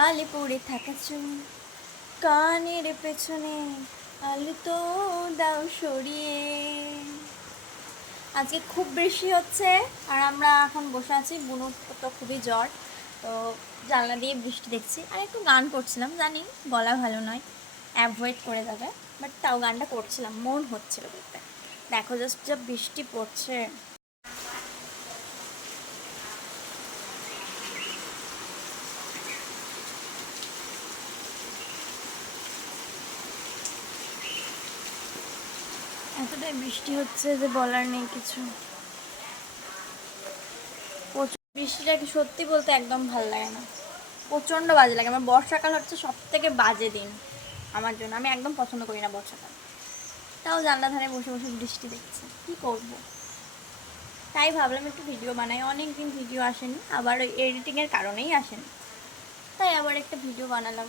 গালে পড়ে থাকা চুল, কানের পেছনে আলু তো দাও সরিয়ে। আজকে খুব বৃষ্টি হচ্ছে আর আমরা এখন বসে আছি। বুনুর তো খুবই জ্বর, তো জানলা দিয়ে বৃষ্টি দেখছি আর একটু গান করছিলাম। জানি গলা ভালো নয়, অ্যাভয়েড করে যাবে, বাট তাও গানটা করছিলাম, মন হচ্ছিল বলতে। দেখো জাস্ট যা বৃষ্টি পড়ছে। এতটাই বৃষ্টি হচ্ছে যে বলার নেই কিছু। বৃষ্টিটাকে সত্যি বলতে একদম ভালো লাগে না, প্রচণ্ড বাজে লাগে। আমার বর্ষাকাল হচ্ছে সব থেকে বাজে দিন আমার জন্য। আমি একদম পছন্দ করি না বর্ষাকাল, তাও জানলা ধারে বসে বসে বৃষ্টি দেখছি, কি করব। তাই ভাবলাম একটু ভিডিও বানাই। অনেক দিন ভিডিও আসেনি, আবার ওই এডিটিংয়ের কারণেই আসেনি, তাই আবার একটা ভিডিও বানালাম।